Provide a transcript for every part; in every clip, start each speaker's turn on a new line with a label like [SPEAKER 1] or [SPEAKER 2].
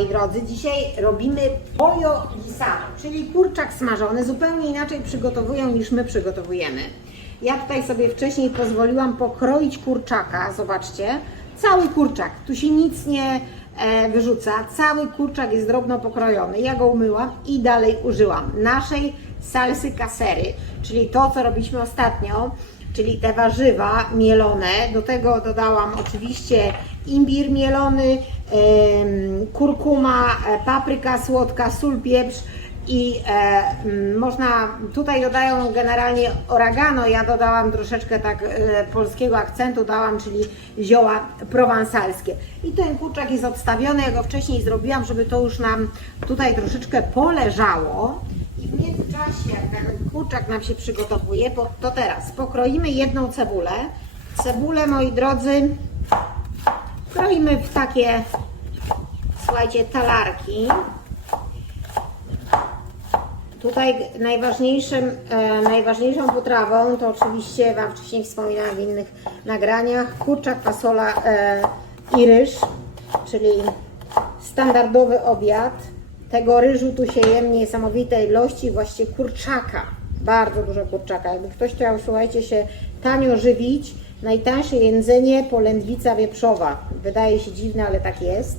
[SPEAKER 1] moi drodzy. Dzisiaj robimy pollo guisado, czyli kurczak smażony, zupełnie inaczej przygotowują niż my przygotowujemy. Ja tutaj sobie wcześniej pozwoliłam pokroić kurczaka, zobaczcie, cały kurczak, tu się nic nie e, wyrzuca, cały kurczak jest drobno pokrojony. Ja go umyłam i dalej użyłam naszej salsy casery, czyli to, co robiliśmy ostatnio, czyli te warzywa mielone. Do tego dodałam oczywiście imbir mielony, kurkuma, e, papryka słodka, sól, pieprz i e, można, tutaj dodają generalnie oregano, ja dodałam troszeczkę tak e, polskiego akcentu, dałam, czyli zioła prowansalskie. I ten kurczak jest odstawiony, ja go wcześniej zrobiłam, żeby to już nam tutaj troszeczkę poleżało. I w międzyczasie, jak ten kurczak nam się przygotowuje, to teraz pokroimy jedną cebulę. Cebulę, moi drodzy, kroimy w takie, słuchajcie, talarki. Tutaj najważniejszym, e, najważniejszą potrawą, to oczywiście Wam wcześniej wspominałam w innych nagraniach, kurczak, fasola e, i ryż, czyli standardowy obiad. Tego ryżu tu się je niesamowitej ilości, właściwie kurczaka, bardzo dużo kurczaka. Jakby ktoś chciał, słuchajcie, się tanio żywić, najtańsze jedzenie polędwica wieprzowa. Wydaje się dziwne, ale tak jest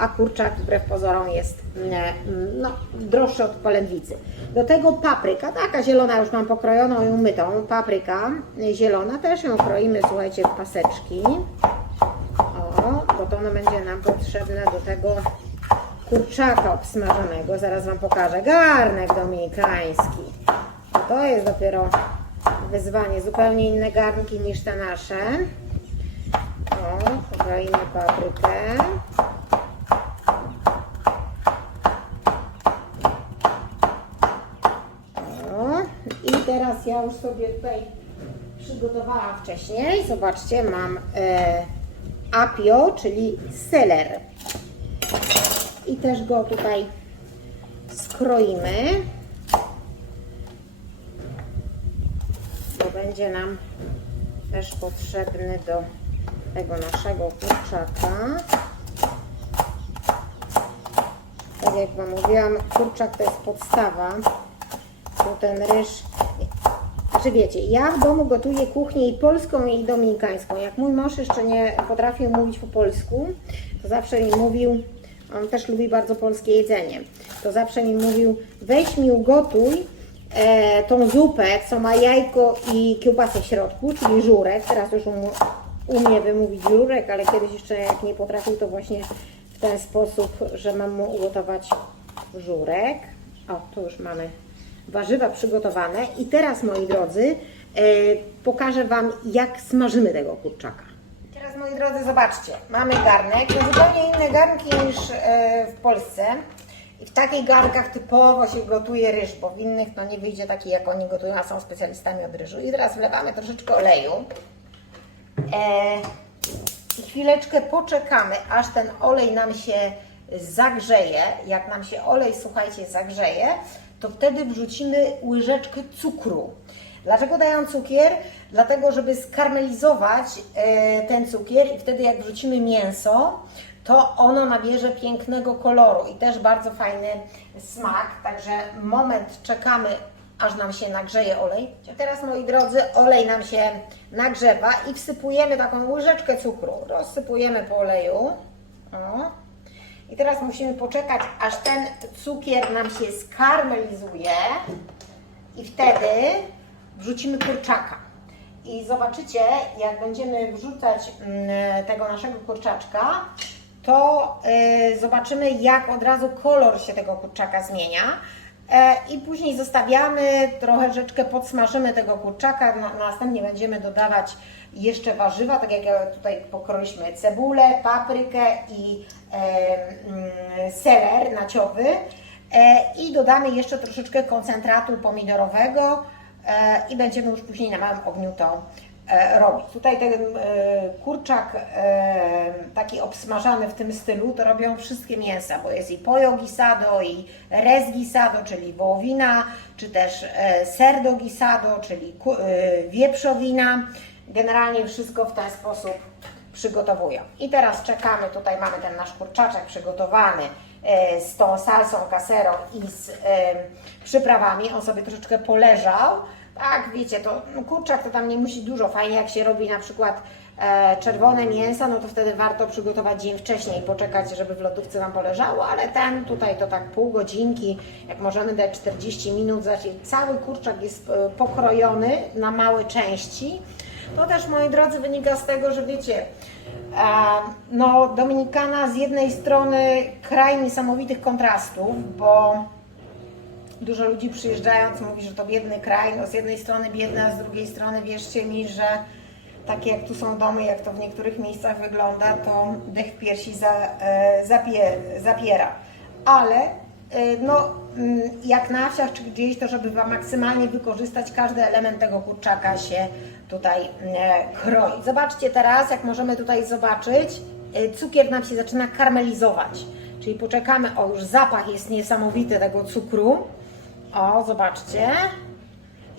[SPEAKER 1] a kurczak wbrew pozorom jest mm, no, droższy od polędwicy. Do tego papryka, taka zielona już mam pokrojoną i umytą, papryka zielona, też ją kroimy, słuchajcie, w paseczki. O, bo to ono będzie nam potrzebne do tego kurczaka obsmażonego. Zaraz Wam pokażę. Garnek dominikański. To jest dopiero wyzwanie. Zupełnie inne garnki niż te nasze. O, kroimy paprykę. O, I teraz ja już sobie tutaj przygotowałam wcześniej. Zobaczcie, mam e, apio, czyli seler. I też go tutaj skroimy. Bo będzie nam też potrzebny do tego naszego kurczaka. Tak jak Wam mówiłam, kurczak to jest podstawa. Tu ten ryż. Znaczy wiecie, ja w domu gotuję kuchnię i polską i dominikańską. Jak mój mąż jeszcze nie potrafił mówić po polsku, to zawsze mi mówił, on też lubi bardzo polskie jedzenie, to zawsze mi mówił, weź mi ugotuj e, tą zupę, co ma jajko i kiełbasę w środku, czyli żurek. Teraz już um, umie wymówić żurek, ale kiedyś jeszcze jak nie potrafił, to właśnie w ten sposób, że mam mu ugotować żurek. O, tu już mamy warzywa przygotowane. I teraz, moi drodzy, e, pokażę Wam, jak smażymy tego kurczaka. Moi drodzy, zobaczcie, mamy garnek, to zupełnie inne garnki niż e, w Polsce. I w takich garnkach typowo się gotuje ryż, bo w innych no, nie wyjdzie taki, jak oni gotują, a są specjalistami od ryżu. I teraz wlewamy troszeczkę oleju. E, I chwileczkę poczekamy, aż ten olej nam się zagrzeje. Jak nam się olej, słuchajcie, zagrzeje, to wtedy wrzucimy łyżeczkę cukru. Dlaczego dają cukier? Dlatego, żeby skarmelizować e, ten cukier i wtedy jak wrzucimy mięso, to ono nabierze pięknego koloru i też bardzo fajny smak. Także moment czekamy, aż nam się nagrzeje olej. Teraz, moi drodzy, olej nam się nagrzewa i wsypujemy taką łyżeczkę cukru. Rozsypujemy po oleju. O. I teraz musimy poczekać, aż ten cukier nam się skarmelizuje i wtedy wrzucimy kurczaka. I zobaczycie, jak będziemy wrzucać mm, tego naszego kurczaczka, to y, zobaczymy, jak od razu kolor się tego kurczaka zmienia. E, I później zostawiamy, troszeczkę podsmażymy tego kurczaka, na, następnie będziemy dodawać jeszcze warzywa, tak jak ja tutaj pokroiliśmy cebulę, paprykę i e, mm, seler naciowy. E, I dodamy jeszcze troszeczkę koncentratu pomidorowego i będziemy już później na małym ogniu to e, robić. Tutaj ten e, kurczak e, taki obsmażany w tym stylu to robią wszystkie mięsa, bo jest i pollo guisado, i res guisado, czyli wołowina, czy też e, serdo guisado, czyli e, wieprzowina. Generalnie wszystko w ten sposób przygotowują. I teraz czekamy, tutaj mamy ten nasz kurczaczek przygotowany. e, z tą salsą casero i z e, przyprawami. On sobie troszeczkę poleżał. Tak, wiecie, to no, kurczak to tam nie musi dużo. Fajnie jak się robi na przykład e, czerwone mięsa, no to wtedy warto przygotować dzień wcześniej poczekać, żeby w lodówce nam poleżało, ale ten tutaj to tak pół godzinki, jak możemy dać 40 minut, znaczy cały kurczak jest pokrojony na małe części. To też, moi drodzy, wynika z tego, że wiecie, e, no Dominikana z jednej strony kraj niesamowitych kontrastów, bo Dużo ludzi przyjeżdżając mówi, że to biedny kraj. No z jednej strony biedny, a z drugiej strony wierzcie mi, że takie jak tu są domy, jak to w niektórych miejscach wygląda, to dech piersi za, e, zapie, zapiera. Ale e, no, jak na wsiach czy gdzieś, to żeby maksymalnie wykorzystać każdy element tego kurczaka się tutaj e, kroi. Zobaczcie teraz, jak możemy tutaj zobaczyć, e, cukier nam się zaczyna karmelizować. Czyli poczekamy, o już zapach jest niesamowity tego cukru. O, zobaczcie.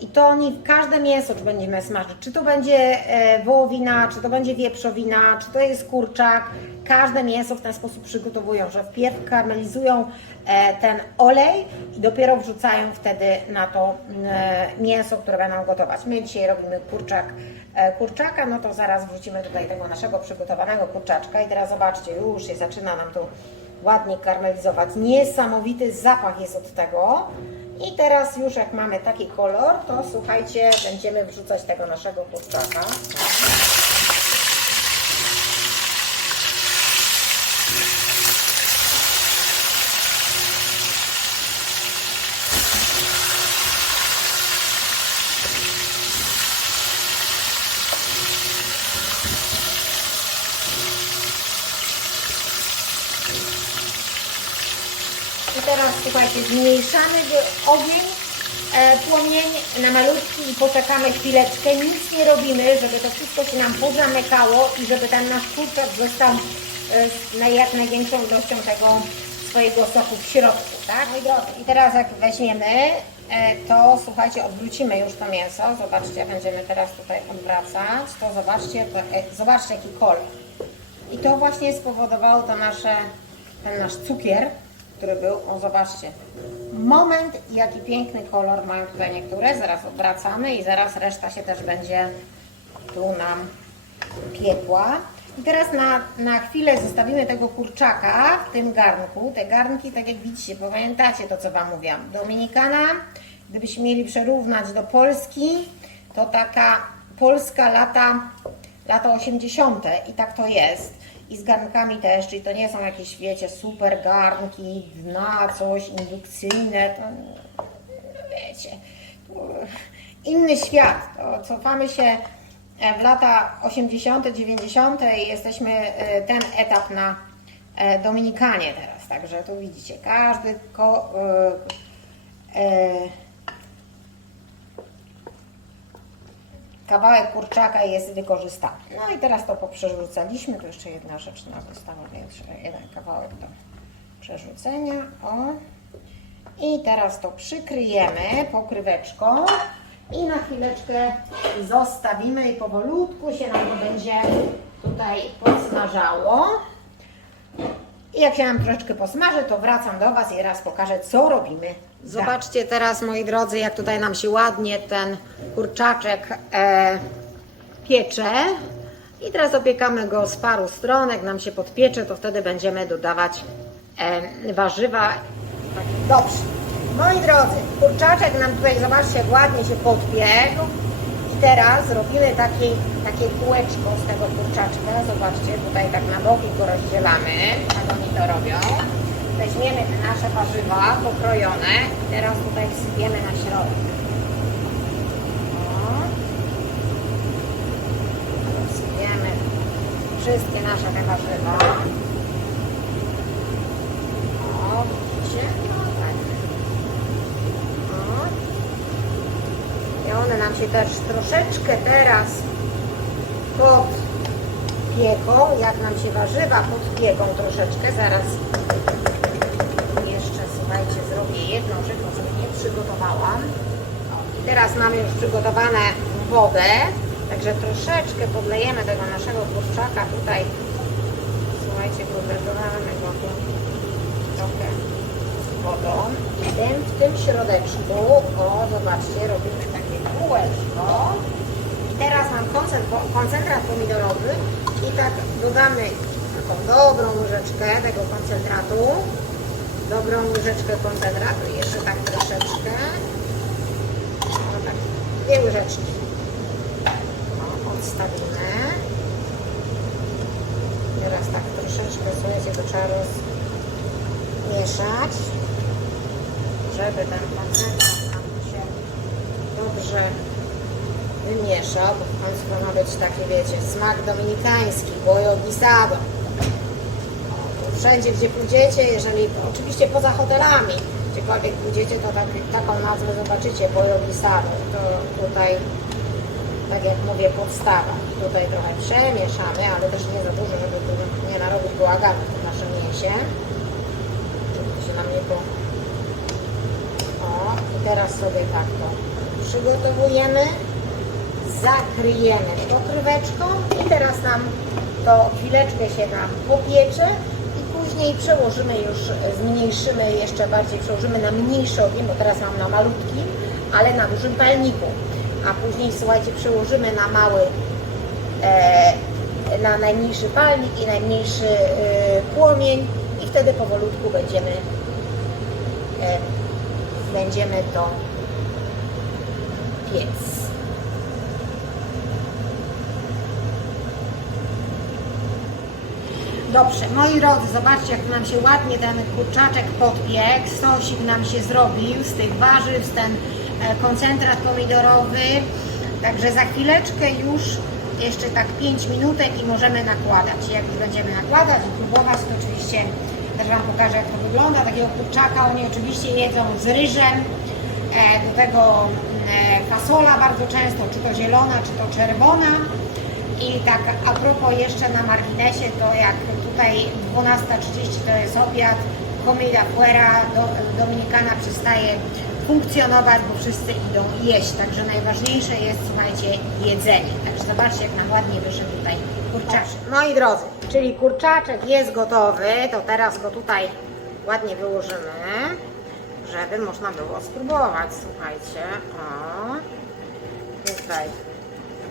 [SPEAKER 1] I to nie każde mięso czy będziemy smażyć. Czy to będzie e, wołowina, czy to będzie wieprzowina, czy to jest kurczak. Każde mięso w ten sposób przygotowują, że wpierw karmelizują e, ten olej i dopiero wrzucają wtedy na to e, mięso, które będą gotować. My dzisiaj robimy kurczak, kurczaka, no to zaraz wrzucimy tutaj tego naszego przygotowanego kurczaczka i teraz zobaczcie, już się zaczyna nam tu ładnie karmelizować. Niesamowity zapach jest od tego. I teraz już jak mamy taki kolor, to słuchajcie, będziemy wrzucać tego naszego kurczaka. I teraz słuchajcie, zmniejszamy ogień, e, płomień na malutki i poczekamy chwileczkę. Nic nie robimy, żeby to wszystko się nam pozamykało i żeby ten nasz kurczak został e, z naj- jak największą ilością tego swojego soku w środku, tak? Moi drodzy, i teraz jak weźmiemy, e, to słuchajcie, odwrócimy już to mięso. Zobaczcie, będziemy teraz tutaj odwracać. To zobaczcie, e, zobaczcie jaki kolor. I to właśnie spowodowało to nasze, ten nasz cukier, który był, o zobaczcie, moment jaki piękny kolor mają tutaj niektóre, zaraz odwracamy i zaraz reszta się też będzie tu nam piekła. I teraz na, na chwilę zostawimy tego kurczaka w tym garnku. Te garnki, tak jak widzicie, pamiętacie to, co Wam mówiłam. Dominikana, gdybyśmy mieli przerównać do Polski, to taka Polska lata, lata 80. i tak to jest. I z garnkami też, czyli to nie są jakieś, wiecie, super garnki, dna, coś indukcyjne, to wiecie, to inny świat. To cofamy się e, w lata 80., 90. i jesteśmy e, ten etap na e, Dominikanie teraz. Także tu widzicie, każdy ko, e, e, kawałek kurczaka jest wykorzystany. No i teraz to poprzerzucaliśmy. Tu jeszcze jedna rzecz nam została, więc jeden kawałek do przerzucenia. O. I teraz to przykryjemy pokryweczką i na chwileczkę zostawimy i powolutku się nam to będzie tutaj podsmażało. I jak się nam troszeczkę posmaży, to wracam do Was i raz pokażę, co robimy. Zobaczcie teraz, moi drodzy, jak tutaj nam się ładnie ten kurczaczek e, piecze. I teraz opiekamy go z paru stron. Jak nam się podpiecze, to wtedy będziemy dodawać e, warzywa. Dobrze. Moi drodzy, kurczaczek nam tutaj, zobaczcie, ładnie się podpiekł. Teraz robimy takie, kółeczko z tego kurczaczka. Zobaczcie, tutaj tak na boki go rozdzielamy. Tak oni to robią. Weźmiemy te nasze warzywa pokrojone i teraz tutaj wsypiemy na środek. O. Wszystkie nasze te warzywa. O, widzicie? No tak. O. Się też troszeczkę teraz podpieką, jak nam się warzywa podpieką troszeczkę, zaraz jeszcze, słuchajcie, zrobię jedną rzecz, bo sobie nie przygotowałam. I teraz mamy już przygotowane wodę, także troszeczkę podlejemy tego naszego kurczaka tutaj. Słuchajcie, podlejemy go trochę wodą tym, w tym środeczku, o zobaczcie, robimy takie kółeczko. I teraz mam koncentr- koncentrat pomidorowy i tak dodamy taką dobrą łyżeczkę tego koncentratu. Dobrą łyżeczkę koncentratu jeszcze tak troszeczkę. O tak, dwie łyżeczki. O, odstawimy. Teraz tak troszeczkę, słuchajcie, to trzeba rozmieszać, żeby ten koncentrat dobrze wymieszał, bo w końcu ma być taki, wiecie, smak dominikański, bojo guisado. Wszędzie, gdzie pójdziecie, jeżeli, oczywiście poza hotelami, gdziekolwiek pójdziecie, to tak, taką nazwę zobaczycie, bojo guisado. To tutaj tak jak mówię, podstawa. Tutaj trochę przemieszamy, ale też nie za dużo, żeby nie narobić bałaganu w naszym mięsie. Żeby się nam nie po... I teraz sobie tak to przygotowujemy. Zakryjemy pokryweczką i teraz nam to chwileczkę się nam popiecze i później przełożymy już, zmniejszymy jeszcze bardziej, przełożymy na mniejszy ogień, bo teraz mam na malutkim, ale na dużym palniku a później słuchajcie, przełożymy na mały, e, na najmniejszy palnik i najmniejszy e, płomień i wtedy powolutku będziemy e, będziemy to piec. Dobrze, moi drodzy, zobaczcie jak nam się ładnie ten kurczaczek podpiekł, sosik nam się zrobił z tych warzyw, ten e, koncentrat pomidorowy. Także za chwileczkę już, jeszcze tak 5 minutek i możemy nakładać. Jak już będziemy nakładać próbować, to oczywiście też Wam pokażę jak to wygląda. Takiego kurczaka oni oczywiście jedzą z ryżem, e, do tego e, fasola bardzo często, czy to zielona, czy to czerwona. I tak a propos jeszcze na marginesie, to jak tutaj 12.30 to jest obiad, comida fuera, do, Dominikana przestaje funkcjonować, bo wszyscy idą jeść. Także najważniejsze jest, słuchajcie, jedzenie. Także zobaczcie, jak nam ładnie wyszedł tutaj kurczaczek. Moi drodzy, czyli kurczaczek jest gotowy, to teraz go tutaj ładnie wyłożymy, żeby można było spróbować, słuchajcie. O, tutaj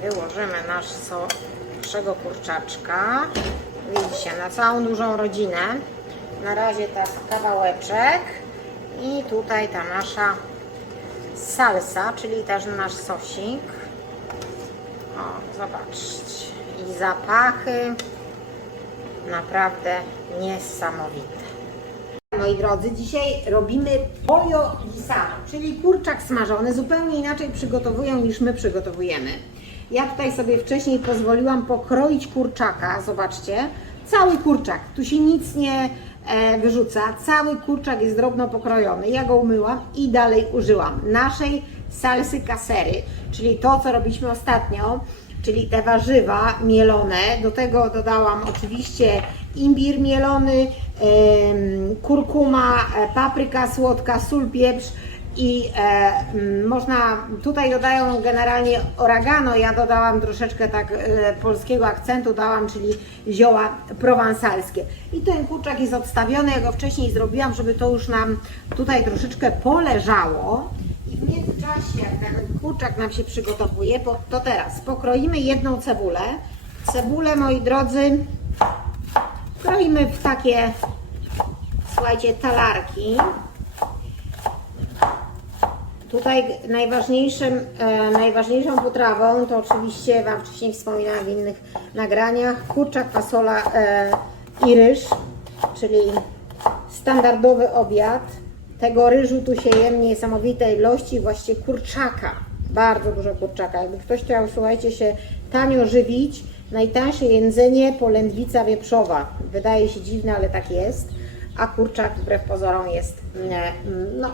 [SPEAKER 1] wyłożymy naszego kurczaczka. Widzicie, na całą dużą rodzinę. Na razie tak kawałeczek. I tutaj ta nasza salsa, czyli też nasz sosik. O, zobaczcie. I zapachy. Naprawdę niesamowite. Moi drodzy, dzisiaj robimy pollo guisado, czyli kurczak smażony, zupełnie inaczej przygotowują niż my przygotowujemy. Ja tutaj sobie wcześniej pozwoliłam pokroić kurczaka, zobaczcie, cały kurczak, tu się nic nie e, wyrzuca, cały kurczak jest drobno pokrojony, ja go umyłam i dalej użyłam naszej salsy casery, czyli to, co robiliśmy ostatnio, czyli te warzywa mielone. Do tego dodałam oczywiście imbir mielony, kurkuma, e, papryka słodka, sól, pieprz i e, można, tutaj dodają generalnie oregano, ja dodałam troszeczkę tak e, polskiego akcentu, dałam, czyli zioła prowansalskie. I ten kurczak jest odstawiony, ja go wcześniej zrobiłam, żeby to już nam tutaj troszeczkę poleżało. Międzyczasie, jak ten kurczak nam się przygotowuje, to teraz pokroimy jedną cebulę. Cebulę, moi drodzy, kroimy w takie, słuchajcie, talarki. Tutaj najważniejszym, e, najważniejszą potrawą, to oczywiście Wam wcześniej wspominałam w innych nagraniach, kurczak, fasola e, i ryż, czyli standardowy obiad. Tego ryżu tu się je niesamowitej ilości, właściwie kurczaka, bardzo dużo kurczaka. Jakby ktoś chciał, słuchajcie, się tanio żywić, najtańsze jedzenie polędwica wieprzowa. Wydaje się dziwne, ale tak jest. A kurczak wbrew pozorom jest, mm, no,